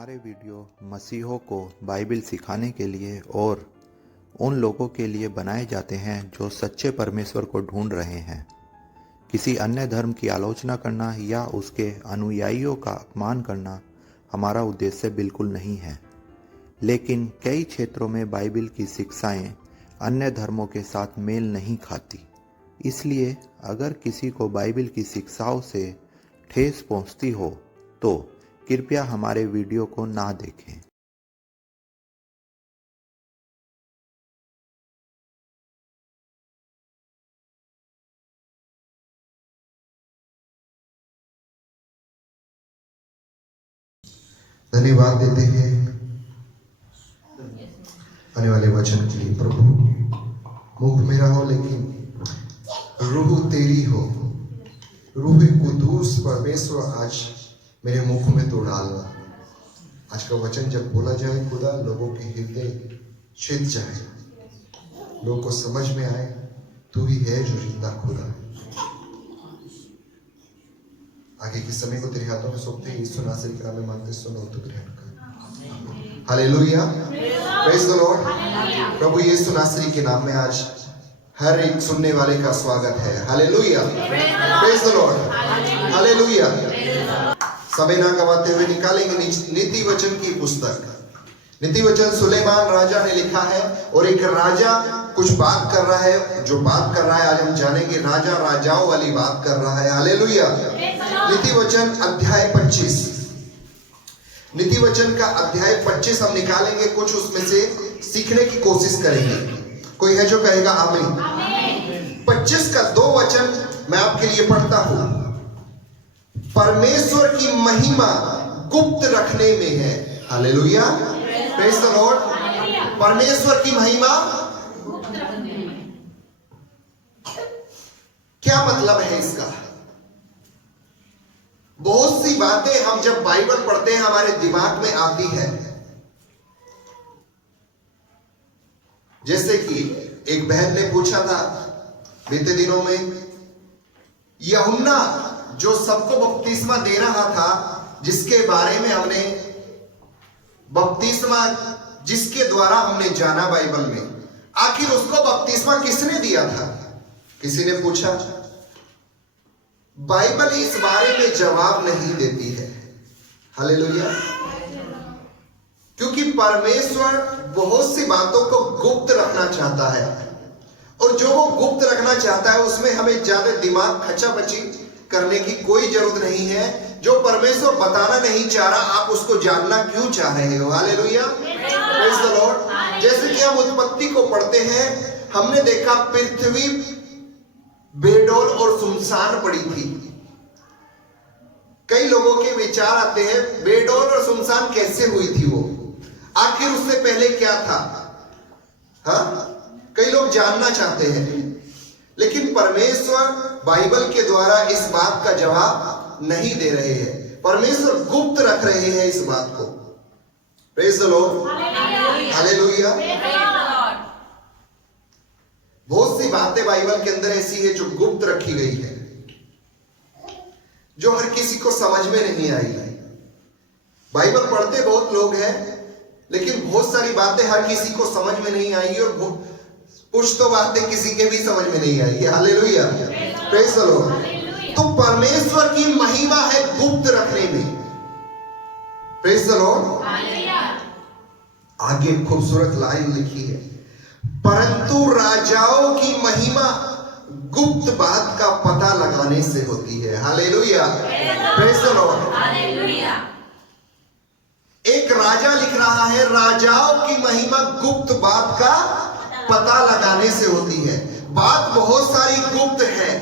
हमारे वीडियो मसीहों को बाइबल सिखाने के लिए और उन लोगों के लिए बनाए जाते हैं जो सच्चे परमेश्वर को ढूंढ रहे हैं। किसी अन्य धर्म की आलोचना करना या उसके अनुयायियों का अपमान करना हमारा उद्देश्य बिल्कुल नहीं है, लेकिन कई क्षेत्रों में बाइबल की शिक्षाएं अन्य धर्मों के साथ मेल नहीं खाती। इसलिए अगर किसी को बाइबल की शिक्षाओं से ठेस पहुंचती हो तो कृपया हमारे वीडियो को ना देखें। धन्यवाद देते हैं आने वाले वचन के लिए। प्रभु, मुख मेरा हो लेकिन रूह तेरी हो। रूह कुदूस परमेश्वर आज मेरे मुख में तो डालना। आज का वचन जब बोला जाए खुदा, लोगों के हृदय छिद जाए, लोगों को समझ में आए तू ही है जो जिंदा खुदा है। आगे के समय को तेरे हाथों में सौंपते हैं। यीशु नासरी के नाम में मांगते, सुनो तो ग्रहण कर। Hallelujah, praise the lord. प्रभु यीशु नासरी के नाम में आज हर एक सुनने वाले का स्वागत है। Hallelujah, praise the Lord, hallelujah. समय ना गवाते हुए निकालेंगे नीति वचन की पुस्तक। नीति वचन सुलेमान राजा ने लिखा है और एक राजा कुछ बात कर रहा है। जो बात कर रहा है आज हम जानेंगे। राजा राजाओं वाली बात कर रहा है। हालेलुया। नीति वचन अध्याय 25, नीति वचन का अध्याय 25 हम निकालेंगे। कुछ उसमें से सीखने की कोशिश करेंगे। कोई है जो कहेगा आमीन। 25 का 2 वचन मैं आपके लिए पढ़ता हूं। परमेश्वर की महिमा गुप्त रखने में है। Hallelujah, praise the Lord. परमेश्वर की महिमा क्या मतलब है इसका? बहुत सी बातें हम जब बाइबल पढ़ते हैं हमारे दिमाग में आती है। जैसे कि एक बहन ने पूछा था बीते दिनों में, यूहन्ना जो सबको बपतिस्मा दे रहा था, जिसके बारे में हमने बपतिस्मा जिसके द्वारा हमने जाना बाइबल में, आखिर उसको बपतिस्मा किसने दिया था? किसी ने पूछा। बाइबल इस बारे में जवाब नहीं देती है। हालेलुया। क्योंकि परमेश्वर बहुत सी बातों को गुप्त रखना चाहता है, और जो वो गुप्त रखना चाहता है उसमें हमें ज्यादा दिमाग खचाबची करने की कोई जरूरत नहीं है। जो परमेश्वर बताना नहीं चाह रहा, आप उसको जानना क्यों चाह रहे हो? Hallelujah, praise the Lord. जैसे कि हम उत्पत्ति को पढ़ते हैं, हमने देखा पृथ्वी बेडौल और सुनसान पड़ी थी। कई लोगों के विचार आते हैं बेडौल और सुनसान कैसे हुई थी, वो आखिर उससे पहले क्या था? कई लोग जानना चाहते हैं, लेकिन परमेश्वर बाइबल के द्वारा इस बात का जवाब नहीं दे रहे हैं। परमेश्वर गुप्त रख रहे हैं इस बात को। Praise the Lord, hallelujah. बहुत सी बातें बाइबल के अंदर ऐसी है जो गुप्त रखी गई है, जो हर किसी को समझ में नहीं आई है। बाइबल पढ़ते बहुत लोग हैं, लेकिन बहुत सारी बातें हर किसी को समझ में नहीं आई, और कुछ तो बातें किसी के भी समझ में नहीं आई। Hallelujah, praise the lord. तो परमेश्वर की महिमा है गुप्त रखने में। Praise the lord. आगे खूबसूरत लाइन लिखी है, परंतु राजाओं की महिमा गुप्त बात का पता लगाने से होती है। Hallelujah, praise the Lord. एक राजा लिख रहा है, राजाओं की महिमा गुप्त बात का पता लगाने से होती है। बात बहुत सारी गुप्त है।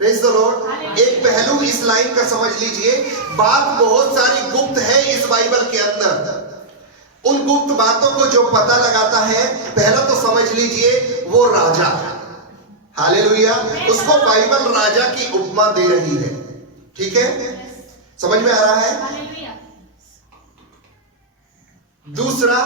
Praise the Lord. एक पहलू इस लाइन का समझ लीजिए, बात बहुत सारी गुप्त है इस बाइबल के अंदर। उन गुप्त बातों को जो पता लगाता है, पहला तो समझ लीजिए वो राजा। हालेलुया। उसको बाइबल राजा की उपमा दे रही है। ठीक है, समझ में आ रहा है? दूसरा,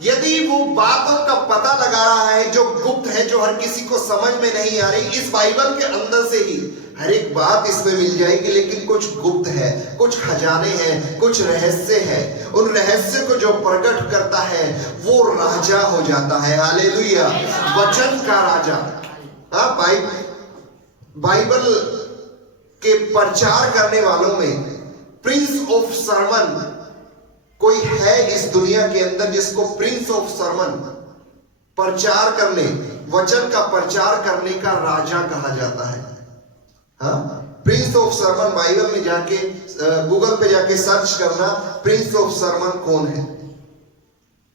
यदि वो बातों का पता लगा रहा है जो गुप्त है, जो हर किसी को समझ में नहीं आ रही, इस बाइबल के अंदर से ही हर एक बात इसमें मिल जाएगी, लेकिन कुछ गुप्त है, कुछ खजाने हैं, कुछ रहस्य है। उन रहस्य को जो प्रकट करता है वो राजा हो जाता है। हालेलुया, वचन का राजा। बाइबल के प्रचार करने वालों में प्रिंस ऑफ सरमन कोई है इस दुनिया के अंदर जिसको प्रिंस ऑफ सरमन, प्रचार करने, वचन का प्रचार करने का राजा कहा जाता है। हाँ, प्रिंस ऑफ सरमन, बाइबल में जाके गूगल पे जाके सर्च करना, प्रिंस ऑफ सरमन कौन है।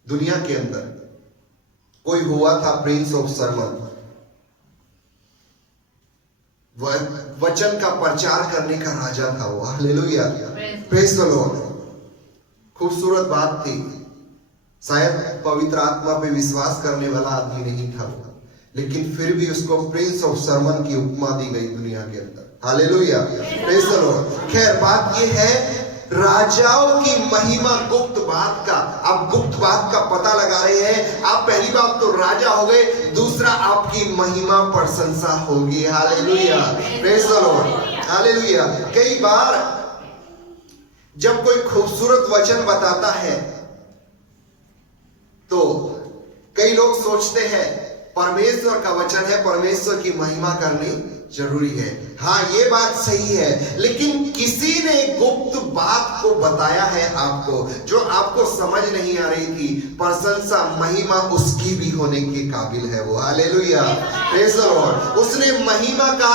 दुनिया के अंदर कोई हुआ था प्रिंस ऑफ सरमन, वचन का प्रचार करने का राजा था वो। Hallelujah, praise the Lord. खूबसूरत बात थी। शायद पवित्र आत्मा पे विश्वास करने वाला आदमी नहीं था, लेकिन फिर भी उसको प्रिंस ऑफ सरमन की उपमा दी गई दुनिया के अंदर। Hallelujah, praise the Lord. खैर, बात ये है राजाओं की महिमा, गुप्त बात का। आप गुप्त बात का पता लगा रहे हैं। आप पहली बात तो राजा हो गए, दूसरा आपकी महिमा प्रशंसा होगी। Hallelujah, praise the Lord. Hallelujah. कई बार जब कोई खूबसूरत वचन बताता है तो कई लोग सोचते हैं परमेश्वर का वचन है, परमेश्वर की महिमा करनी जरूरी है। हाँ, ये बात सही है, लेकिन किसी ने गुप्त बात को बताया है आपको, जो आपको समझ नहीं आ रही थी। प्रशंसा, महिमा उसकी भी होने के काबिल है वो। Hallelujah, praise the Lord. उसने महिमा का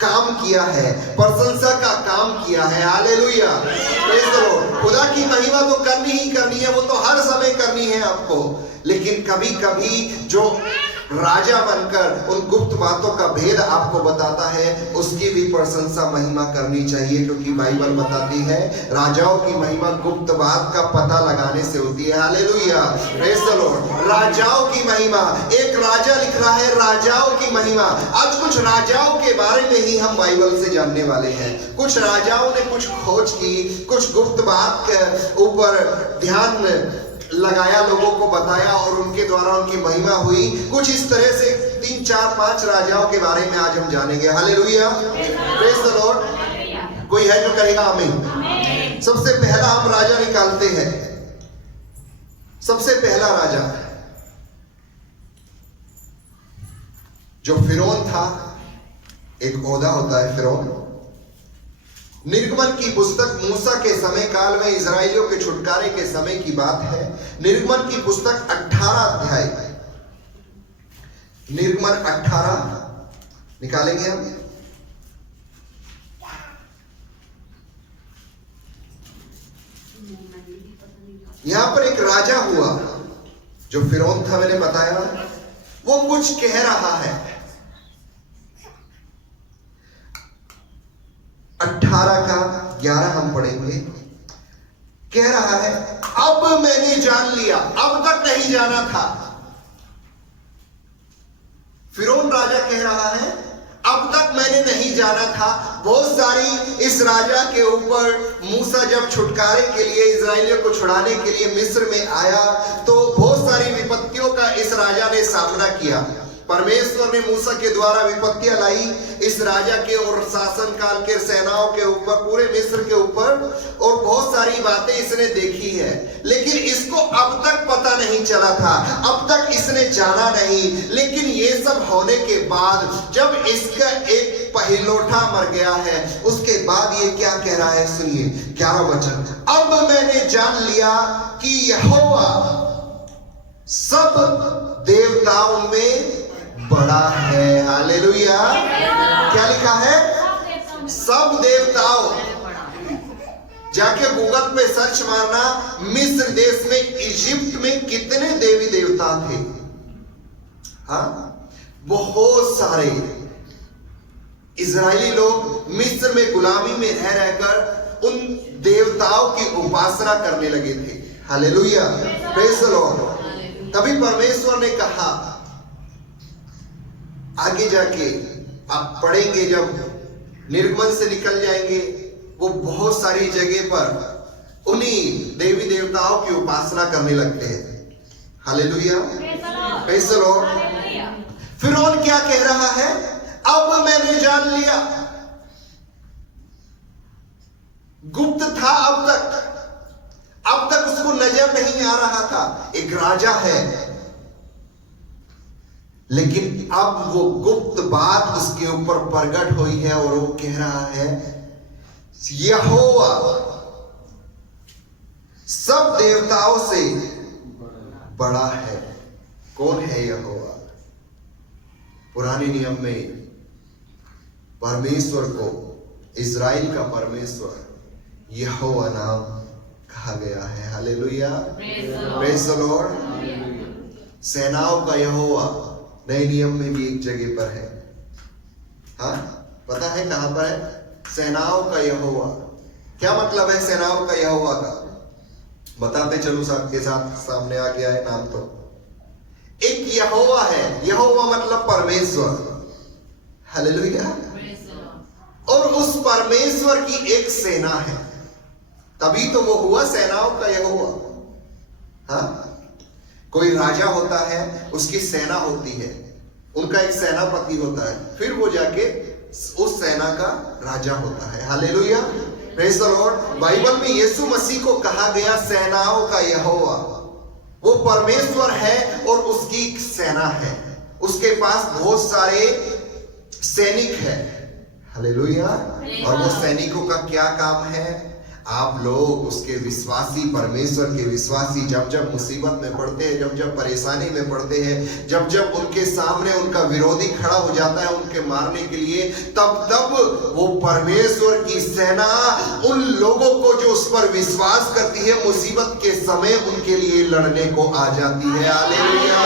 काम किया है, प्रशंसा का काम किया है। Hallelujah, praise the Lord. खुदा की महिमा तो करनी ही करनी है, वो तो हर समय करनी है आपको, लेकिन कभी कभी जो राजा बनकर उन गुप्त बातों का भेद आपको बताता है, उसकी भी प्रशंसा, महिमा करनी चाहिए, क्योंकि बाइबल बताती है राजाओं की महिमा गुप्त बात का पता लगाने से होती है। Hallelujah, praise the Lord. राजाओं की महिमा, एक राजा लिख रहा है राजाओं की महिमा। आज कुछ राजाओं के बारे में ही हम बाइबल से जानने वाले हैं। कुछ राजाओं ने कुछ खोज की, कुछ गुप्त बात के ऊपर ध्यान लगाया, लोगों को बताया और उनके द्वारा उनकी महिमा हुई। कुछ इस तरह से 3, 4, 5 राजाओं के बारे में आज हम जानेंगे। Hallelujah, praise the Lord. कोई है जो कहेगा आमीन। सबसे पहला हम राजा निकालते हैं। सबसे पहला राजा जो फिरौन था, एक ओहदा होता है फिरौन। निर्गमन की पुस्तक मूसा के समय काल में इजराइलियों के छुटकारे के समय की बात है। निर्गमन की पुस्तक 18 अध्याय, निर्गमन 18 निकालेंगे हम। यहां पर एक राजा हुआ जो फिरौन था, मैंने बताया। वो कुछ कह रहा है। 18 का 11 हम पढ़ेंगे। कह रहा है, अब मैंने जान लिया, अब तक नहीं जाना था। फिरौन राजा कह रहा है, अब तक मैंने नहीं जाना था। बहुत सारी इस राजा के ऊपर मूसा जब छुटकारे के लिए इजराइलियों को छुड़ाने के लिए मिस्र में आया, तो बहुत सारी विपत्तियों का इस राजा ने सामना किया। परमेश्वर ने मूसा के द्वारा विपत्तियां लाई इस राजा के और शासन काल के सेनाओं के ऊपर, पूरे मिस्र के ऊपर, और बहुत सारी बातें इसने देखी है, लेकिन इसको अब तक पता नहीं चला था, अब तक इसने जाना नहीं। लेकिन ये सब होने के बाद जब इसका एक पहिलौठा मर गया है, उसके बाद ये क्या कह रहा है, सुनिए 11 वचन। अब मैंने जान लिया कि यहोवा सब देवताओं में बड़ा है। हालेलुया, क्या लिखा है, सब देवताओं। जाके गूगल पे सर्च मारना, मिस्र देश में, इजिप्ट में कितने देवी देवता थे। हाँ, बहुत सारे। इजरायली लोग मिस्र में गुलामी में रह रहकर उन देवताओं की उपासना करने लगे थे। Hallelujah, praise the Lord. तभी परमेश्वर ने कहा, आगे जाके आप पढ़ेंगे, जब निर्गमन से निकल जाएंगे, वो बहुत सारी जगह पर उन्हीं देवी देवताओं की उपासना करने लगते हैं। Hallelujah, praise the Lord. फिरौन क्या कह रहा है? अब मैंने जान लिया। गुप्त था अब तक उसको नजर नहीं आ रहा था। एक राजा है, लेकिन अब वो गुप्त बात उसके ऊपर प्रकट हुई है और वो कह रहा है यहोवा सब देवताओं से बड़ा है। कौन है यहोवा? पुराने नियम में परमेश्वर को, इज़राइल का परमेश्वर यहोवा नाम कहा गया है। Hallelujah, praise the Lord. सेनाओं का यहोवा नए नियम में भी एक जगह पर है। हाँ, पता है कहां पर है? सेनाओं का यहोवा। क्या मतलब है सेनाओं का यहोवा का? बताते चलो सबके साथ, सामने आ गया है नाम। तो एक यहोवा है, यहोवा मतलब परमेश्वर। हालेलुया। और उस परमेश्वर की एक सेना है, तभी तो वो हुआ सेनाओं का यहोवा। हाँ, कोई राजा होता है, उसकी सेना होती है, उनका एक सेनापति होता है, फिर वो जाके उस सेना का राजा होता है। Hallelujah, praise the Lord. Bible में यीशु मसीह को कहा गया सेनाओं का यहोवा। वो परमेश्वर है और उसकी सेना है, उसके पास बहुत सारे सैनिक है। हालेलुया। और वो सैनिकों का क्या काम है? आप लोग उसके विश्वासी, परमेश्वर के विश्वासी जब जब मुसीबत में पड़ते हैं, जब जब परेशानी में पड़ते हैं, जब जब उनके सामने उनका विरोधी खड़ा हो जाता है उनके मारने के लिए, तब तब वो परमेश्वर की सेना उन लोगों को जो उस पर विश्वास करती है, मुसीबत के समय उनके लिए लड़ने को आ जाती है। Hallelujah,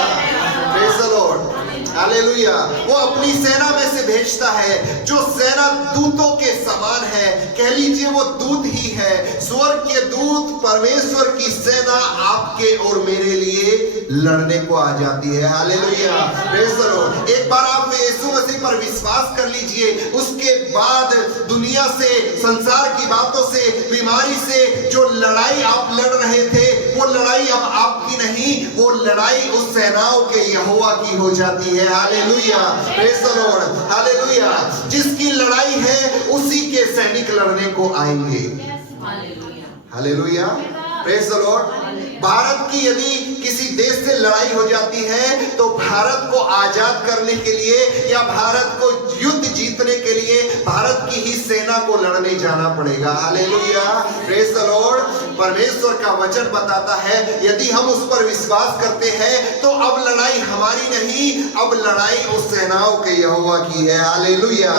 praise the Lord, hallelujah. वो अपनी सेना में से भेजता है, जो सेना दूतों के समान है। कह लीजिए वो दूत ही है, स्वर्ग के दूत, परमेश्वर की सेना आपके और मेरे लिए लड़ने को आ जाती है। Hallelujah, praise the Lord. एक बार आप यीशु मसीह पर विश्वास कर लीजिए, उसके बाद दुनिया से, संसार की बातों से, बीमारी से जो लड़ाई आप लड़ रहे थे, वो लड़ाई अब आपकी नहीं, वो लड़ाई उस सेनाओं के यहोवा की हो जाती है। Hallelujah, praise the Lord, hallelujah. जिसकी लड़ाई है उसी के सैनिक लड़ने को आएंगे। Hallelujah, praise the Lord. Bharat की यदि किसी देश से लड़ाई हो जाती है तो भारत को आजाद करने के लिए या भारत को युद्ध जीतने के लिए भारत की ही सेना को लड़ने जाना पड़ेगा। Hallelujah, praise the Lord. परमेश्वर का वचन बताता है यदि हम उस पर विश्वास करते हैं तो अब लड़ाई हमारी नहीं, अब लड़ाई उस सेनाओं के यहोवा की है। Hallelujah,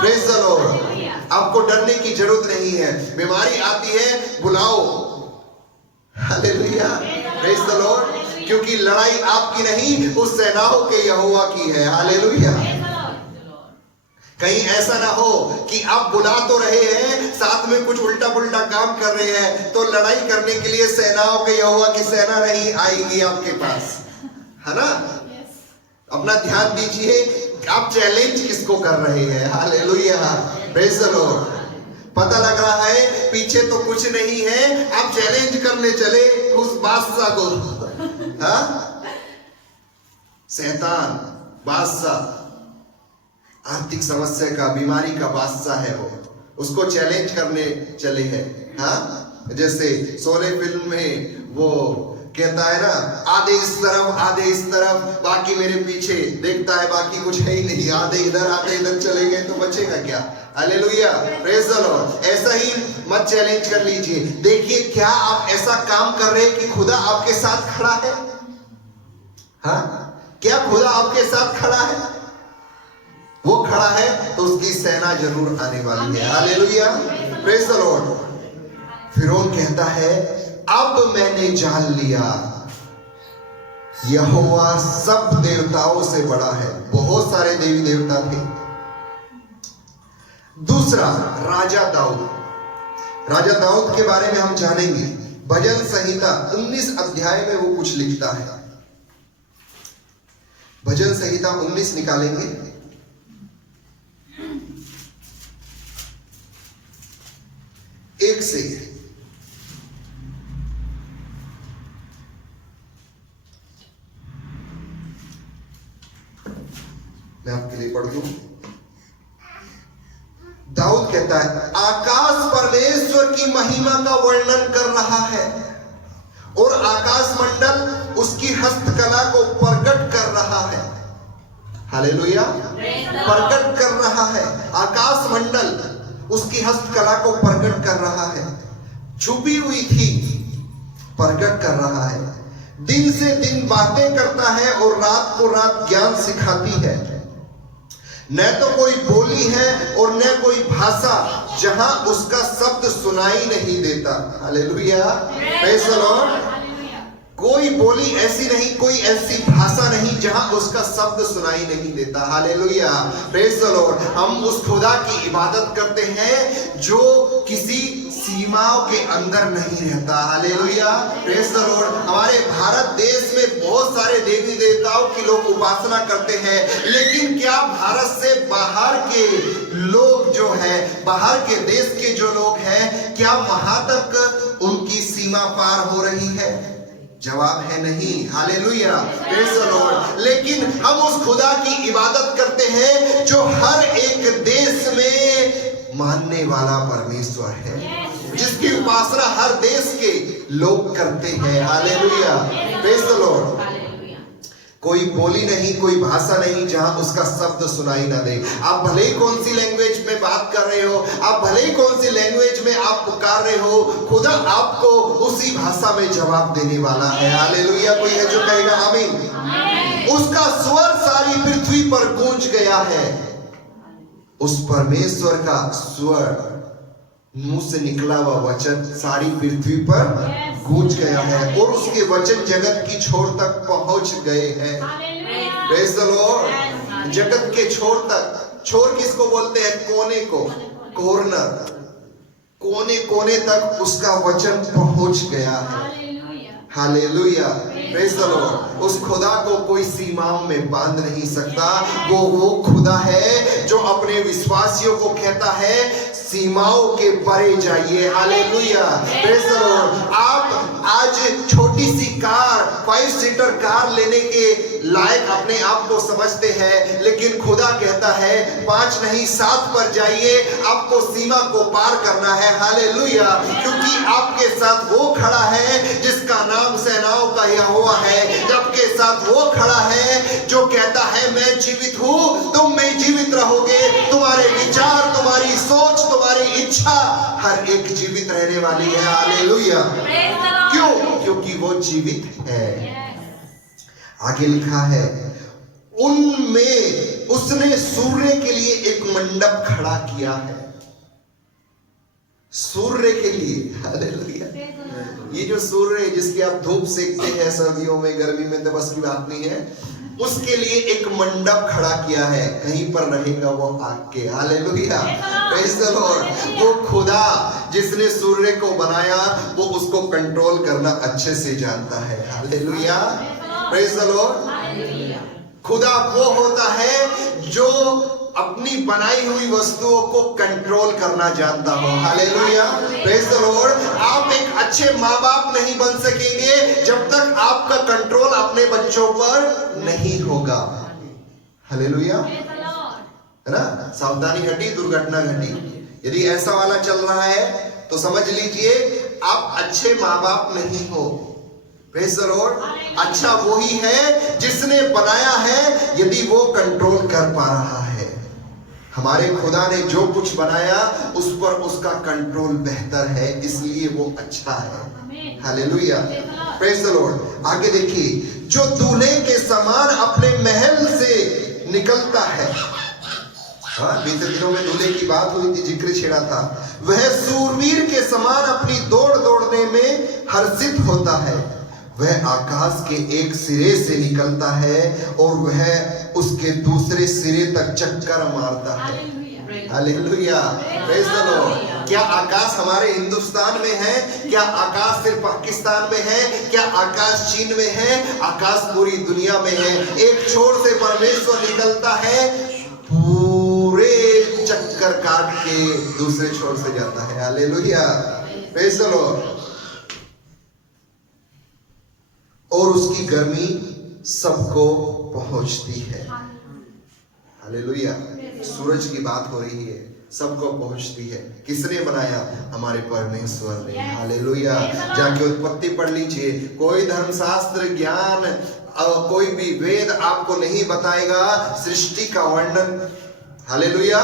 praise the Lord. आपको डरने की जरूरत नहीं है। बीमारी आती है, बुलाओ। Hallelujah, praise the Lord. क्योंकि लड़ाई आपकी नहीं, उस सेनाओं के यहोवा की है। हालेलुया। कहीं ऐसा ना हो कि आप बुला तो रहे हैं, साथ में कुछ उल्टा पुल्टा काम कर रहे हैं, तो लड़ाई करने के लिए सेनाओं के यहोवा की सेना नहीं आएगी आपके पास, है ना? अपना ध्यान दीजिए, आप चैलेंज किसको कर रहे हैं। Hallelujah, praise the Lord. पता लग रहा है पीछे तो कुछ नहीं है, आप चैलेंज करने चले उस बादशाह को। हाँ, शैतान बादशाह, आर्थिक समस्या का, बीमारी का बादशाह है वो, उसको चैलेंज करने चले हैं। हाँ, जैसे शोले फिल्म में वो कहता है ना, आधे इस तरफ आधे इस तरफ, बाकी मेरे पीछे देखता है, बाकी कुछ है ही नहीं, आधे इधर चले गए तो बचेगा क्या। Hallelujah, praise the Lord. ऐसा ही मत चैलेंज कर लीजिए। देखिए क्या आप ऐसा काम कर रहे हैं कि खुदा आपके साथ खड़ा है? हाँ, क्या खुदा आपके साथ खड़ा है? वो खड़ा है तो उसकी सेना जरूर आने वाली है। Hallelujah, praise the Lord. फिरौन कहता है अब मैंने जान लिया यहोवा सब देवताओं से बड़ा है। बहुत सारे देवी देवता थे। दूसरा, राजा दाऊद। राजा दाऊद के बारे में हम जानेंगे। भजन संहिता 19 अध्याय में वो कुछ लिखता है। भजन संहिता 19 निकालेंगे। एक से के लिए पढ़ दूं। दाऊद कहता है, आकाश परमेश्वर की महिमा का वर्णन कर रहा है और आकाश मंडल उसकी हस्तकला को प्रकट कर रहा है। हालेलुया, प्रकट कर रहा है। आकाश मंडल उसकी हस्तकला को प्रकट कर रहा है। छुपी हुई थी, प्रकट कर रहा है। दिन से दिन बातें करता है और रात को रात ज्ञान सिखाती है। न तो कोई बोली है और न कोई भाषा जहां उसका शब्द सुनाई नहीं देता। Hallelujah, praise the Lord. कोई बोली ऐसी नहीं, कोई ऐसी भाषा नहीं जहां उसका शब्द सुनाई नहीं देता। Hallelujah, praise the Lord. हम उस खुदा की इबादत करते हैं जो किसी सीमाओं के अंदर नहीं रहता। Hallelujah, praise the Lord. हमारे भारत देश में बहुत सारे देवी देवताओं की लोग उपासना करते हैं, लेकिन क्या भारत से बाहर के लोग जो है, बाहर के देश के जो लोग हैं, क्या वहां तक उनकी सीमा पार हो रही है? जवाब है नहीं। Hallelujah, praise the Lord. लेकिन हम उस खुदा की इबादत करते हैं जो हर एक देश में मानने वाला परमेश्वर है, जिसकी उपासना हर देश के लोग करते हैं। Hallelujah, praise the Lord. कोई बोली नहीं, कोई भाषा नहीं जहां उसका शब्द सुनाई ना दे। आप भले ही कौन सी लैंग्वेज में बात कर रहे हो, आप भले ही कौन सी लैंग्वेज में आप पुकार रहे हो, खुदा आपको उसी भाषा में जवाब देने वाला है। हालेलुया, कोई है जो कहेगा आमीन। उसका स्वर सारी पृथ्वी पर गूंज गया है। उस परमेश्वर का स्वर, मुंह से निकला हुआ वचन सारी पृथ्वी पर गूंज गया है और उसके वचन जगत की छोर तक पहुंच गए हैं। Praise the Lord. जगत के छोर तक, छोर किसको बोलते हैं? कोने को, कॉर्नर, कोने कोने तक उसका वचन पहुंच गया है। Hallelujah, praise the Lord. उस खुदा को कोई सीमाओं में बांध नहीं सकता। वो खुदा है जो अपने विश्वासियों को कहता है, सीमाओं के परे जाइए। Hallelujah, praise the Lord. आप आज छोटी सी कार, 5 सीटर कार लेने के लायक अपने आप को समझते हैं, लेकिन खुदा कहता है 5 नहीं 7 पर जाइए, आपको सीमा को पार करना है। हालेलुया, क्योंकि आपके साथ वो खड़ा है जिसका नाम सेनाओं का यहोवा है। आपके साथ वो खड़ा है जो कहता है, मैं जीवित हूं, तुम में जीवित रहोगे। तुम्हारे विचार, तुम्हारी सोच, तुम्हारी इच्छा हर एक जीवित रहने वाली है। हालेलुया, क्यों? क्योंकि वो जीवित है। आगे लिखा है, उनमें उसने सूर्य के लिए एक मंडप खड़ा किया है। सूर्य के लिए, हालेलुया। ये जो सूर्य है जिसकी आप धूप सेकते हैं सर्दियों में, गर्मी में तो बस की बात नहीं है, उसके लिए एक मंडप खड़ा किया है। कहीं पर रहेगा वो आग के। Hallelujah, praise the Lord. वो खुदा जिसने सूर्य को बनाया, वो उसको कंट्रोल करना अच्छे से जानता है। Hallelujah, praise the Lord. खुदा वो होता है जो अपनी बनाई हुई वस्तुओं को कंट्रोल करना जानता हो। Hallelujah, praise the Lord. आप एक अच्छे माँ बाप नहीं बन सकेंगे जब तक आपका कंट्रोल अपने बच्चों पर नहीं होगा। हालेलुया, है ना? सावधानी घटी, दुर्घटना घटी। यदि ऐसा वाला चल रहा है तो समझ लीजिए आप अच्छे माँ बाप नहीं हो। Praise the Lord. अच्छा वही है जिसने बनाया है, यदि वो कंट्रोल कर पा रहा है। हमारे खुदा ने जो कुछ बनाया उस पर उसका कंट्रोल बेहतर है, इसलिए वो अच्छा है। Hallelujah, praise the lord. आगे देखिए, जो दूल्हे के समान अपने महल से निकलता है। बीते दिनों में दूल्हे की बात हुई थी, जिक्र छेड़ा था। वह सूरवीर के समान अपनी दौड़ दौड़ने में हर्षित होता है। वह आकाश के एक सिरे से निकलता है और वह उसके दूसरे सिरे तक चक्कर मारता है। Hallelujah, praise the Lord. क्या आकाश हमारे हिंदुस्तान में है? क्या आकाश सिर्फ पाकिस्तान में है? क्या आकाश चीन में है? आकाश पूरी दुनिया में है। एक छोर से परमेश्वर निकलता है, पूरे चक्कर काट के दूसरे छोर से जाता है। Hallelujah, praise the Lord. और उसकी गर्मी सबको पहुंचती है। हालेलुया। सूरज की बात हो रही है, सबको पहुंचती है। किसने बनाया? हमारे परमेश्वर ने। हालेलुया। जाके उत्पत्ति पढ़ लीजिए। कोई धर्मशास्त्र ज्ञान कोई भी वेद आपको नहीं बताएगा सृष्टि का वर्णन। हालेलुया।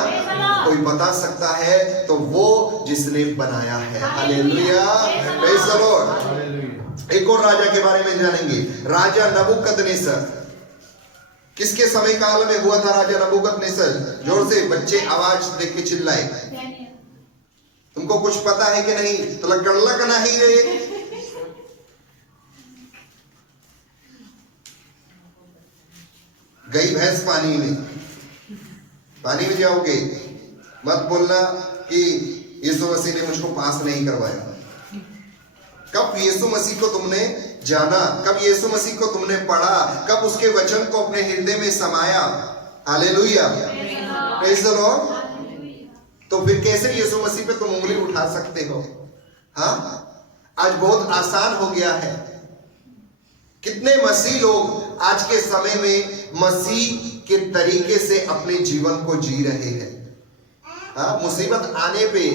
कोई बता सकता है तो वो जिसने बनाया है। हालेलुया। Praise the Lord. एक और राजा के बारे में जानेंगे, राजा नबूकदनेस्सर। किसके समय काल में हुआ था राजा नबूकदनेस्सर? जोर से बच्चे आवाज देख के चिल्लाए। तुमको कुछ पता है कि नहीं? तो लग नहीं रे। गई भैंस पानी में जाओगे, मत बोलना कि यीशु मसीह ने मुझको पास नहीं करवाया। कब यीशु मसीह को तुमने जाना? कब यीशु मसीह को तुमने पढ़ा? कब उसके वचन को अपने हृदय में समाया? हालेलुया। Praise the lord. तो फिर कैसे यीशु मसीह पे तुम उंगली उठा सकते हो? हाँ, आज बहुत आसान हो गया है। कितने मसीह लोग आज के समय में मसीह के तरीके से अपने जीवन को जी रहे हैं। हाँ, मुसीबत आने पे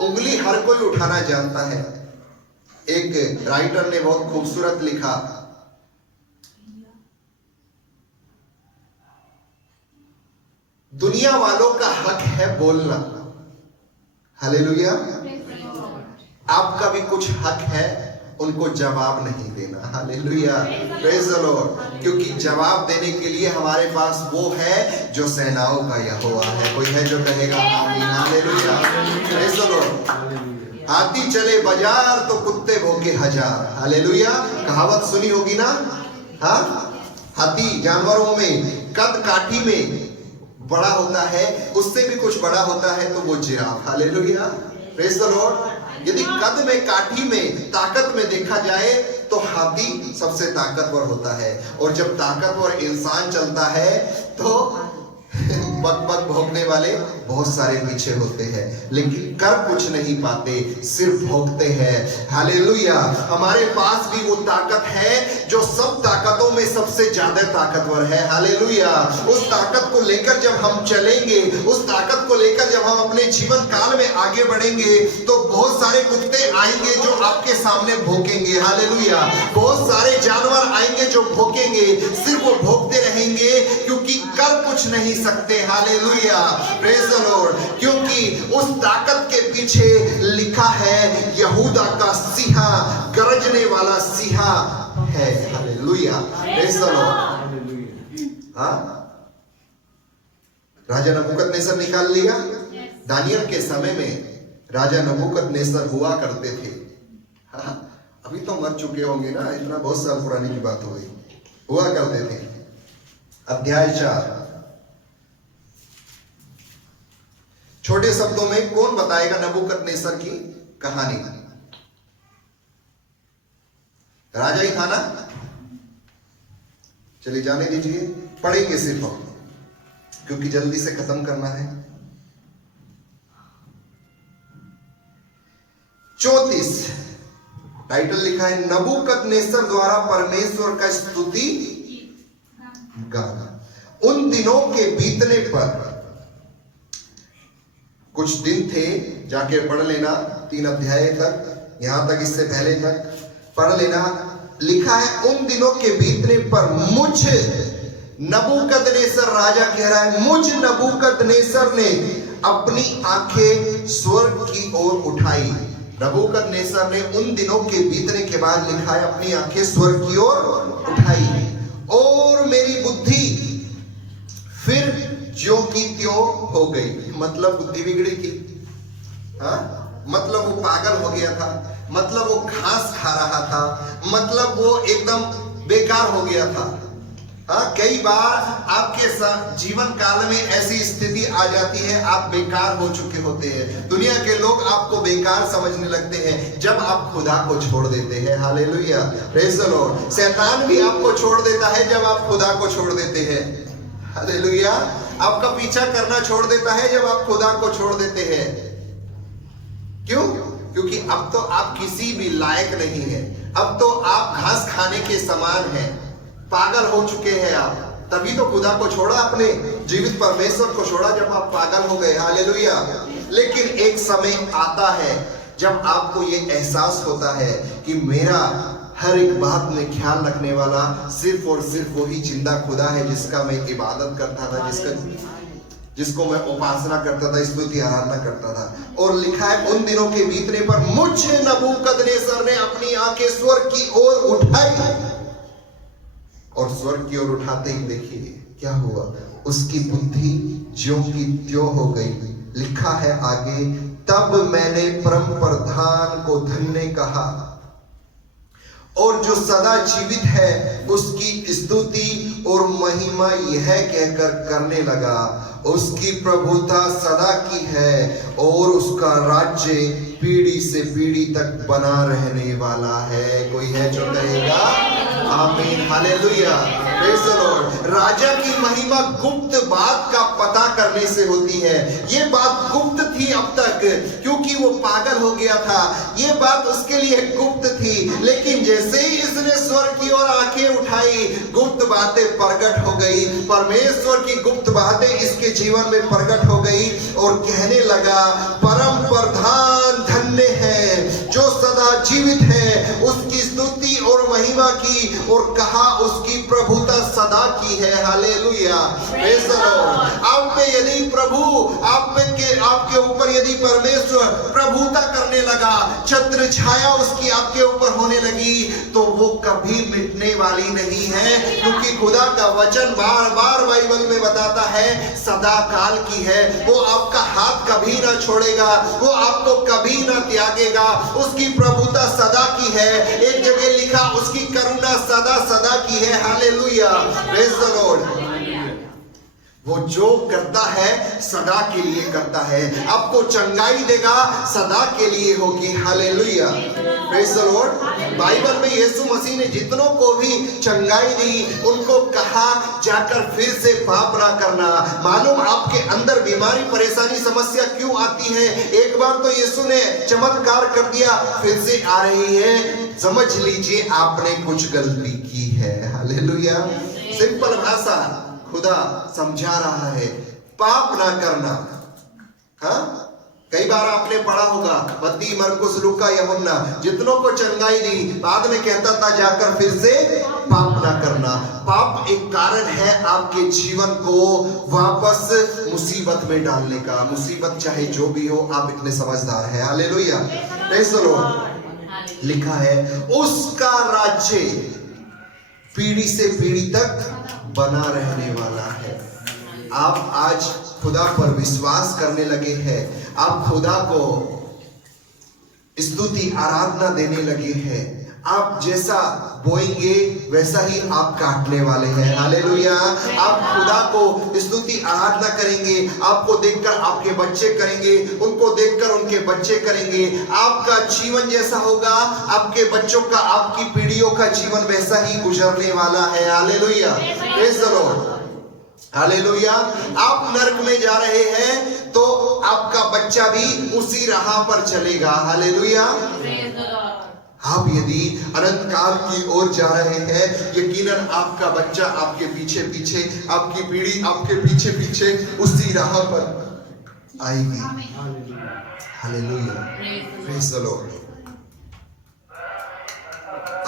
उंगली हर कोई उठाना जानता है। एक राइटर ने बहुत खूबसूरत लिखा, दुनिया वालों का हक है बोलना। हालेलुया। आपका भी कुछ हक है उनको जवाब नहीं देना। हालेलुया। Praise the Lord. क्योंकि जवाब देने के लिए हमारे पास वो है जो सेनाओं का यहोवा है। कोई है जो कहेगा आमीन? हालेलुया। Praise the Lord. हाथी चले बाजार तो कुत्ते भौंके हजार। हालेलुया। कहावत सुनी होगी ना? हाँ, हाथी जानवरों में कद काठी में बड़ा होता है, उससे भी कुछ बड़ा होता है तो वो giraffe. Hallelujah. Praise the Lord. यदि कद में काठी में ताकत में देखा जाए तो हाथी सबसे ताकतवर होता है, और जब ताकतवर इंसान चलता है तो बक बक भौंकने वाले बहुत सारे पीछे होते हैं, लेकिन कर कुछ नहीं पाते, सिर्फ भौंकते हैं। हालेलुया। हमारे पास भी वो ताकत है जो सब ताकतों में सबसे ज्यादा ताकतवर है। हालेलुया। उस ताकत को लेकर जब हम चलेंगे, उस ताकत को लेकर जब हम अपने जीवन काल में आगे बढ़ेंगे तो बहुत सारे कुत्ते आएंगे जो आपके सामने भौंकेंगे। हालेलुया। बहुत सारे जानवर आएंगे जो भौंकेंगे, सिर्फ वो भौंकते रहेंगे क्योंकि कर कुछ नहीं सकते। हालेलुया। Praise the Lord. क्योंकि उस ताकत के पीछे लिखा है यहूदा का सिंहा, गरजने वाला सिंहा है। हालेलुया। Praise the Lord. हाँ, राजा नबूकदनेस्सर निकाल लिया। दानियल के समय में राजा नबूकदनेस्सर हुआ करते थे। हाँ, अभी तो मर चुके होंगे ना, इतना बहुत साल पुरानी की बात हो गई। हुआ करते थे। अध्याय 4। छोटे शब्दों में कौन बताएगा नबूकदनेस्सर की कहानी? राजा ही था ना? चलिए जाने दीजिए, पढ़ेंगे सिर्फ हम, क्योंकि जल्दी से खत्म करना है। 34 टाइटल लिखा है नबूकदनेस्सर द्वारा परमेश्वर का स्तुति गाना। उन दिनों के बीतने पर कुछ दिन थे, जाके पढ़ लेना 3 अध्याय तक, यहां तक इससे पहले तक पढ़ लेना। लिखा है उन दिनों के बीतने पर मुझ नबूकदनेस्सर, राजा कह रहा है, मुझ नबूकदनेस्सर ने अपनी आंखें स्वर्ग की ओर उठाई। नबूकदनेस्सर ने उन दिनों के बीतने के बाद लिखा है अपनी आंखें स्वर्ग की ओर उठाई, और मेरी बुद्धि फिर ज्यों की त्यों हो गई। मतलब बुद्धि बिगड़ी थी। हाँ, मतलब वो पागल हो गया था, मतलब वो घास खा रहा था, मतलब वो एकदम बेकार हो गया था। हाँ, कई बार आपके जीवन काल में ऐसी स्थिति आ जाती है, आप बेकार हो चुके होते हैं। दुनिया के लोग आपको बेकार समझने लगते हैं जब आप खुदा को छोड़ देते हैं। हालेलुया। Praise the Lord. शैतान भी आपको छोड़ देता है जब आप खुदा को छोड़ देते हैं। हालेलुया। आपका पीछा करना छोड़ देता है जब आप खुदा को छोड़ देते हैं। क्यों? क्योंकि अब तो आप किसी भी लायक नहीं है। अब तो आप घास खाने के समान हैं, पागल हो चुके हैं आप। तभी तो खुदा को छोड़ा, अपने जीवित परमेश्वर को छोड़ा जब आप पागल हो गए। हालेलुया। लेकिन एक समय आता है जब आपको ये एहसास होता है कि मेरा हर एक बात में ख्याल रखने वाला सिर्फ और सिर्फ वही जिंदा खुदा है, जिसका मैं इबादत करता था, जिसको मैं उपासना करता था, स्तुति आराधना करता था। और लिखा है, उन दिनों के बीतने पर मुझे नबूकदनेस्सर ने अपनी आंखें स्वर्ग की ओर उठाई, और स्वर्ग की ओर उठाते ही देखिए क्या हुआ, उसकी बुद्धि ज्यों की त्यों हो गई। लिखा है आगे, तब मैंने परम प्रधान को धन्य कहा और जो सदा जीवित है उसकी स्तुति और महिमा यह कहकर करने लगा, उसकी प्रभुता सदा की है और उसका राज्य पीढ़ी से पीढ़ी तक बना रहने वाला है। कोई है जो कहेगा आमीन, हालेलुया, प्रेज़ द लॉर्ड। राजा की महिमा गुप्त बात का पता करने से होती है। ये बात गुप्त थी अब तक, क्योंकि वो पागल हो गया था। ये बात उसके लिए गुप्त थी, लेकिन जैसे ही इसने स्वर्ग की ओर आंखें उठाई, गुप्त बातें प्रकट हो गई। परमेश्वर की गुप्त बातें इसके जीवन में प्रकट हो गई और कहने लगा, परम प्रधान धन्य है जो सदा जीवित है, उसकी स्तुति और महिमा की, और कहा उसकी प्रभुता सदा की है। Hallelujah, praise the Lord. आप पे यदि प्रभु आपके ऊपर यदि परमेश्वर प्रभुता करने लगा, छत्र छाया उसकी आपके ऊपर होने लगी, तो वो कभी मिटने वाली नहीं है, क्योंकि खुदा का वचन बार बार बाइबल में बताता है सदा काल की है। वो आपका हाथ कभी ना छोड़ेगा, वो आपको कभी ना त्यागेगा, उसकी प्रभुता सदा की है। एक जगह लिखा, उसकी करुणा सदा सदा की है। Hallelujah, praise the Lord. वो जो करता है सदा के लिए करता है, आपको चंगाई देगा सदा के लिए होगी। Hallelujah, praise the Lord. Bible में यीशु मसीह ने जितनों को भी चंगाई दी, उनको कहा जाकर फिर से पाप ना करना। मालूम आपके अंदर बीमारी, परेशानी, समस्या क्यों आती है? एक बार तो यीशु ने चमत्कार कर दिया, फिर से आ रही है, समझ लीजिए आपने कुछ गलती की है। हालेलुया। सिंपल भाषा खुदा समझा रहा है, पाप ना करना। हाँ, कई बार आपने पढ़ा होगा, मत्ती, मरकुस, लूका, यूहन्ना, जितनों को चंगाई दी, बाद में कहता था जाकर फिर से पाप ना करना। पाप एक कारण है आपके जीवन को वापस मुसीबत में डालने का। मुसीबत चाहे जो भी हो, आप इतने समझदार हैं। Hallelujah, praise the Lord. लिखा है, उसका राज्य पीढ़ी से पीढ़ी तक बना रहने वाला है। आप आज खुदा पर विश्वास करने लगे हैं, आप खुदा को स्तुति आराधना देने लगे हैं। आप जैसा बोएंगे वैसा ही आप काटने वाले हैं। हालेलुया। आप खुदा को स्तुति आराधना करेंगे, आपको देखकर आपके बच्चे करेंगे, उनको देखकर उनके बच्चे करेंगे। आपका जीवन जैसा होगा, आपके बच्चों का, आपकी पीढ़ियों का जीवन वैसा ही गुजरने वाला है। Hallelujah, praise the Lord. Hallelujah. आप नरक में जा रहे हैं तो आपका बच्चा भी उसी राह पर चलेगा। हालेलुया। आप यदि अनंत काल की ओर जा रहे हैं, यकीनन आपका बच्चा आपके पीछे पीछे, आपकी पीढ़ी आपके पीछे पीछे उसी राह पर आएगी। Hallelujah, praise the Lord.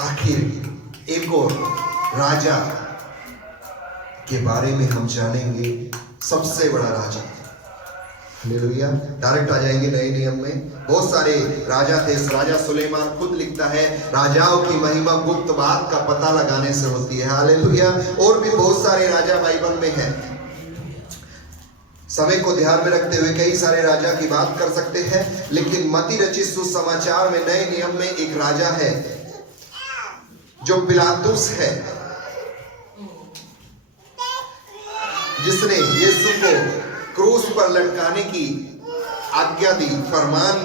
आखिर एक और राजा के बारे में हम जानेंगे, सबसे बड़ा राजा। हालेलुया। डायरेक्ट आ जाएंगे नए नियम में। बहुत सारे राजा थे। राजा सुलेमान खुद लिखता है, राजाओं की महिमा गुप्त बात का पता लगाने से होती है। हालेलुया। और भी बहुत सारे राजा बाइबल में हैं। समय को ध्यान में रखते हुए कई सारे राजा की बात कर सकते हैं, लेकिन मत्ती रचित सुसमाचार में नए नियम में एक राजा है जो पिलातुस है, जिसने यीशु को क्रूस पर लटकाने की आज्ञा दी, फरमान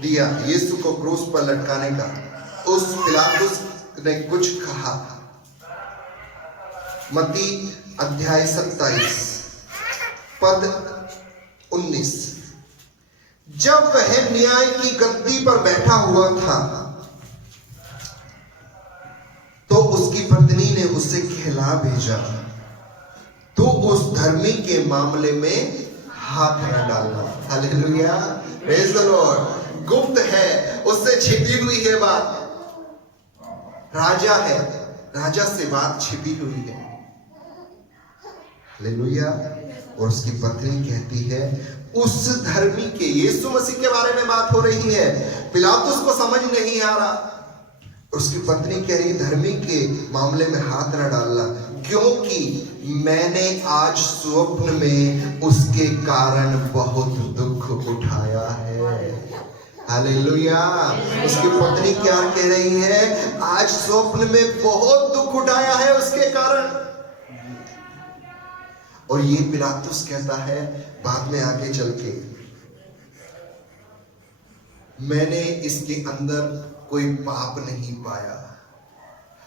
दिया यीशु को क्रूस पर लटकाने का। उस पिलातुस ने कुछ कहा। मत्ती अध्याय 27 पद 19। जब वह न्याय की गद्दी पर बैठा हुआ था तो उसकी पत्नी ने उसे कहला भेजा, तो उस धर्मी के मामले में हाथ न डालना। Hallelujah, praise the Lord. गुप्त है, उससे छिपी हुई है बात। राजा है, राजा से बात छिपी हुई है। हालेलुया। और उसकी पत्नी कहती है उस धर्मी के, यीशु मसीह के बारे में बात हो रही है, पिलातुस को समझ नहीं आ रहा। उसकी पत्नी कह रही धर्मी के मामले में हाथ न डालना, क्योंकि मैंने आज स्वप्न में उसके कारण बहुत दुख उठाया है। हालेलुया। उसकी पत्नी क्या कह रही है, आज स्वप्न में बहुत दुख उठाया है उसके कारण। और ये पिलातुस कहता है बाद में आगे चल के, मैंने इसके अंदर कोई पाप नहीं पाया।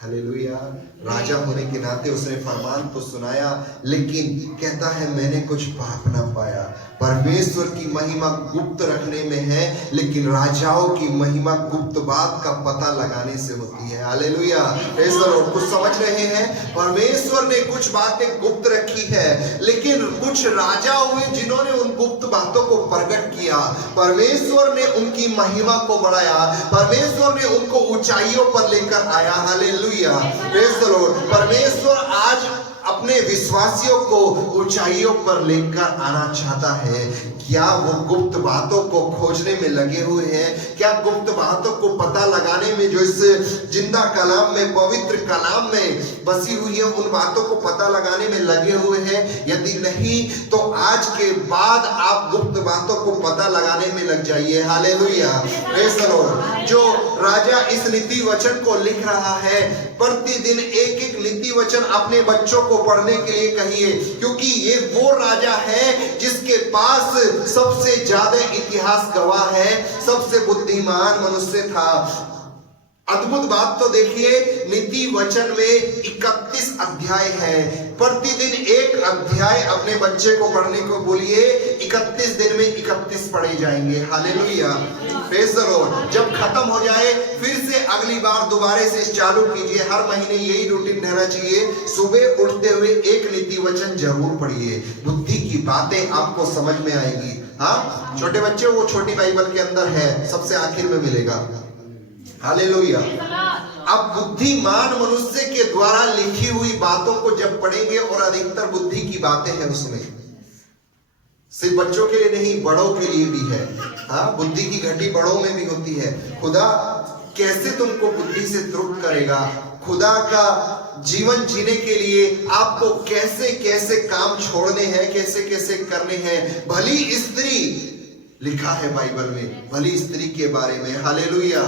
हालेलुया। राजा होने के नाते उसने फरमान तो सुनाया, लेकिन कहता है मैंने कुछ पाप ना पाया। परमेश्वर की महिमा गुप्त रखने में है, लेकिन राजाओं की महिमा गुप्त बात का पता लगाने से होती है। हालेलुया। कुछ समझ रहे हैं? परमेश्वर ने कुछ बातें गुप्त रखी है, लेकिन कुछ राजा हुए जिन्होंने उन गुप्त बातों को प्रकट किया। परमेश्वर ने उनकी महिमा को बढ़ाया, परमेश्वर ने उनको ऊंचाइयों पर लेकर आया। हालेलुया। Praise the Lord. परमेश्वर आज अपने विश्वासियों को ऊंचाइयों पर लेकर आना चाहता है। क्या वो गुप्त बातों को खोजने में लगे हुए हैं? क्या गुप्त बातों को पता लगाने में, जो इस जिंदा कलाम में, पवित्र कलाम में बसी हुई है, उन बातों को पता लगाने में लगे हुए हैं? यदि नहीं तो आज के बाद आप गुप्त बातों को पता लगाने में लग जाइए। Hallelujah, praise the Lord. जो राजा इस नीति वचन को लिख रहा है, प्रतिदिन एक एक नीति वचन अपने बच्चों को पढ़ने के लिए कहिए, क्योंकि ये वो राजा है जिसके पास सबसे ज्यादा इतिहास गवाह है, सबसे बुद्धिमान मनुष्य था। अद्भुत बात तो देखिए, नीति वचन में 31 अध्याय है। प्रतिदिन एक अध्याय अपने बच्चे को पढ़ने को बोलिए, 31 दिन में 31 पढ़े जाएंगे। Hallelujah, praise the Lord. जब खत्म हो जाए फिर से अगली बार दोबारा से चालू कीजिए। हर महीने यही रूटीन रहना चाहिए। सुबह उठते हुए एक नीति वचन जरूर पढ़िए, बुद्धि की बातें आपको समझ में आएगी। हाँ, छोटे बच्चे, वो छोटी बाइबल के अंदर है, सबसे आखिर में मिलेगा। हालेलुया। अब बुद्धिमान मनुष्य के द्वारा लिखी हुई बातों को जब पढ़ेंगे, और अधिकतर बुद्धि की बातें हैं उसमें, सिर्फ बच्चों के लिए नहीं, बड़ों के लिए भी है। हाँ, बुद्धि की घटी बड़ों में भी होती है। खुदा कैसे तुमको बुद्धि से तृप्त करेगा, खुदा का जीवन जीने के लिए आपको कैसे कैसे काम छोड़ने हैं, कैसे कैसे करने हैं। भली स्त्री लिखा है बाइबल में, भली स्त्री के बारे में। Hallelujah,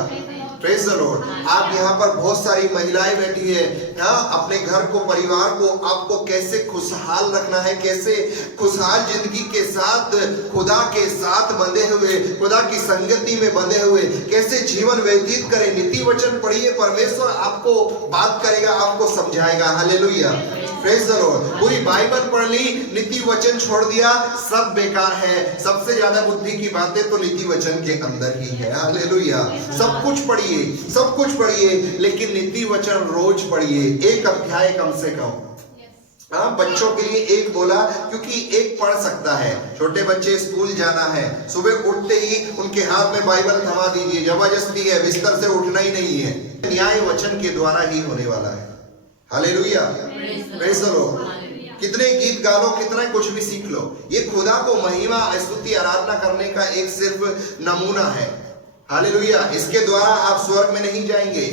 praise the Lord. आप यहाँ पर बहुत सारी महिलाएं बैठी है, अपने घर को, परिवार को आपको कैसे खुशहाल रखना है, कैसे खुशहाल जिंदगी के साथ, खुदा के साथ बंधे हुए, खुदा की संगति में बंधे हुए कैसे जीवन व्यतीत करें। नीति वचन पढ़िए, परमेश्वर आपको बात करेगा, आपको समझाएगा। Hallelujah, praise the lord. पूरी बाइबल पढ़ ली, नीति वचन छोड़ दिया, सब बेकार है। सबसे ज्यादा बुद्धि की बातें तो नीति वचन के अंदर ही है। हालेलुया। सब कुछ पढ़िए, सब कुछ पढ़िए, लेकिन नीति वचन रोज पढ़िए, एक अध्याय कम से कम। हाँ, बच्चों के लिए एक बोला, क्योंकि एक पढ़ सकता है। छोटे बच्चे स्कूल जाना है, सुबह उठते ही उनके हाथ में बाइबल थमा दीजिए, जबरदस्ती है, बिस्तर से उठना ही नहीं है। न्याय वचन के द्वारा ही होने वाला है। Hallelujah, praise the Lord. कितने गीत गा लो, कितना कुछ भी सीख लो, ये खुदा को महिमा, स्तुति, आराधना करने का एक सिर्फ नमूना है। हालेलुया। इसके द्वारा आप स्वर्ग में नहीं जाएंगे।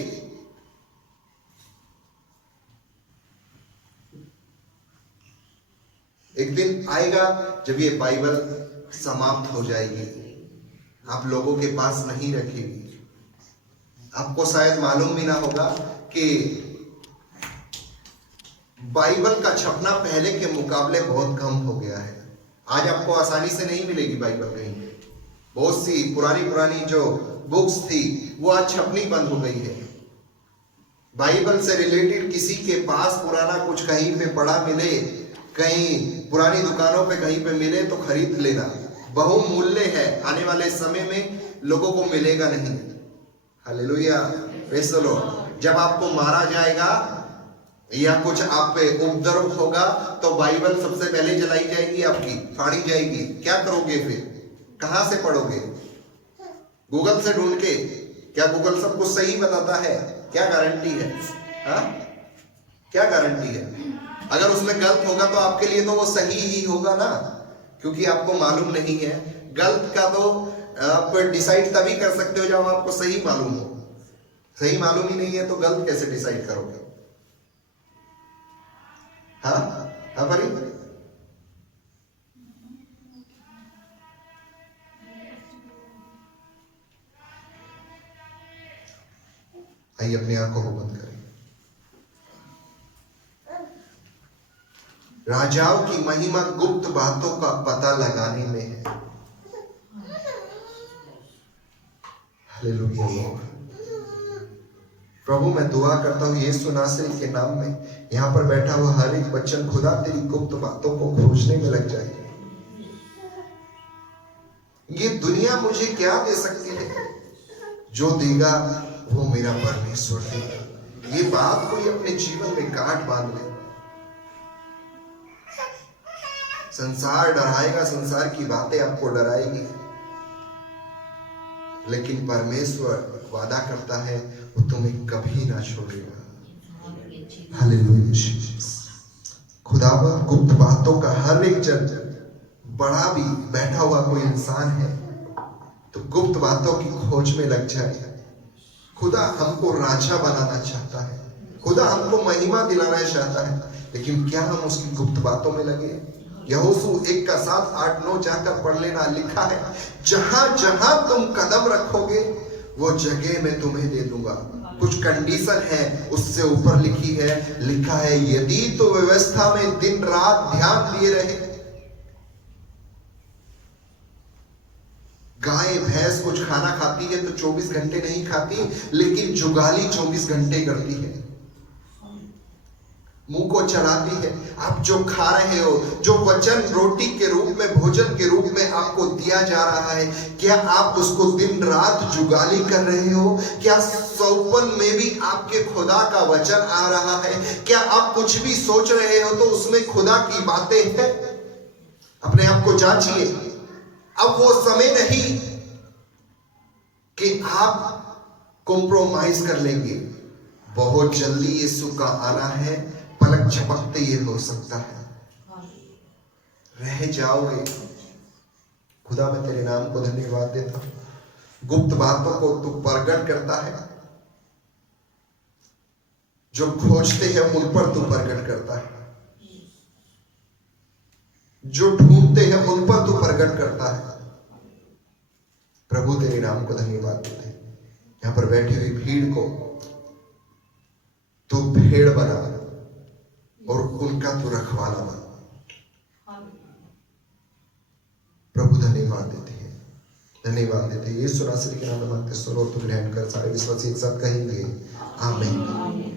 एक दिन आएगा जब ये बाइबल समाप्त हो जाएगी, आप लोगों के पास नहीं रखेगी। आपको शायद मालूम भी ना होगा कि बाइबल का छपना पहले के मुकाबले बहुत कम हो गया है। आज आपको आसानी से नहीं मिलेगी बाइबल कहीं। बहुत सी पुरानी जो बुक्स थी वो आज छपनी बंद हो गई है। बाइबल से रिलेटेड किसी के पास पुराना कुछ कहीं पे पढ़ा मिले, कहीं पुरानी दुकानों पे कहीं पे मिले तो खरीद लेना, बहुमूल्य है, आने वाले समय में लोगों को मिलेगा नहीं। Hallelujah, praise the Lord. जब आपको मारा जाएगा या कुछ आप पे उपद्रव होगा तो बाइबल सबसे पहले जलाई जाएगी, आपकी फाड़ी जाएगी। क्या करोगे फिर? कहां से पढ़ोगे? गूगल से ढूंढ के? क्या गूगल सब कुछ सही बताता है? क्या गारंटी है? हाँ, क्या गारंटी है? अगर उसमें गलत होगा तो आपके लिए तो वो सही ही होगा ना, क्योंकि आपको मालूम नहीं है। गलत का तो आप डिसाइड तभी कर सकते हो जब आपको सही मालूम हो। सही मालूम ही नहीं है तो गलत कैसे डिसाइड करोगे? हाँ हाँ परी, आइए अपनी आंखों को बंद करें। राजाओं की महिमा गुप्त बातों का पता लगाने में है। Hallelujah Lord. प्रभु मैं दुआ करता हूं यीशु नासरी के नाम में, यहां पर बैठा हुआ हर एक बच्चन खुदा तेरी गुप्त बातों को खोजने में लग जाए। ये दुनिया मुझे क्या दे सकती है? जो देगा वो मेरा परमेश्वर देगा। ये बात कोई अपने जीवन में गांठ बांध ले। संसार डराएगा, संसार की बातें आपको डराएगी, लेकिन परमेश्वर वादा करता है वो तुम्हें कभी ना छोड़ेगा। हालेलुया। खुदावन गुप्त बातों का हर एक जन, बड़ा भी बैठा हुआ कोई इंसान है तो गुप्त बातों की खोज में लग जाए। खुदा हमको राजा बनाना चाहता है, खुदा हमको महिमा दिलाना चाहता है, लेकिन क्या हम उसकी गुप्त बातों में लगे? यहोशू 1:7-8-9 जाकर पढ़ लेना। लिखा है जहां जहां तुम कदम रखोगे वो जगह मैं तुम्हें दे दूंगा। कुछ कंडीशन है उससे ऊपर लिखी है, लिखा है यदि तो व्यवस्था में दिन रात ध्यान दिए रहे। गाय भैंस कुछ खाना खाती है तो 24 घंटे नहीं खाती, लेकिन जुगाली 24 घंटे करती है, मुंह को चलाती है। आप जो खा रहे हो, जो वचन रोटी के रूप में, भोजन के रूप में आपको दिया जा रहा है, क्या आप उसको दिन रात जुगाली कर रहे हो? क्या सौपन में भी आपके खुदा का वचन आ रहा है? क्या आप कुछ भी सोच रहे हो तो उसमें खुदा की बातें हैं? अपने आप को जांचिए। अब वो समय नहीं कि आप कॉम्प्रोमाइज कर लेंगे। बहुत जल्दी यीशु का आना है, पलक झपकते ये हो सकता है, रह जाओगे। खुदा मैं तेरे नाम को धन्यवाद देता हूं। गुप्त बातों को तू प्रकट करता है, जो खोजते हैं उन पर तू प्रकट करता है, जो ढूंढते हैं उन पर तू प्रकट करता है। प्रभु तेरे नाम को धन्यवाद देते हैं। यहां पर बैठी हुई भीड़ को तू भेड़ बना और उनका तू रखवाला बना। प्रभु धन्यवाद देते हैं, धन्यवाद देते हैं। यीशु नासरी के नाम में मांगते सुनो, तू ग्रहण कर। सारे विश्वासी एक साथ कहेंगे आमीन।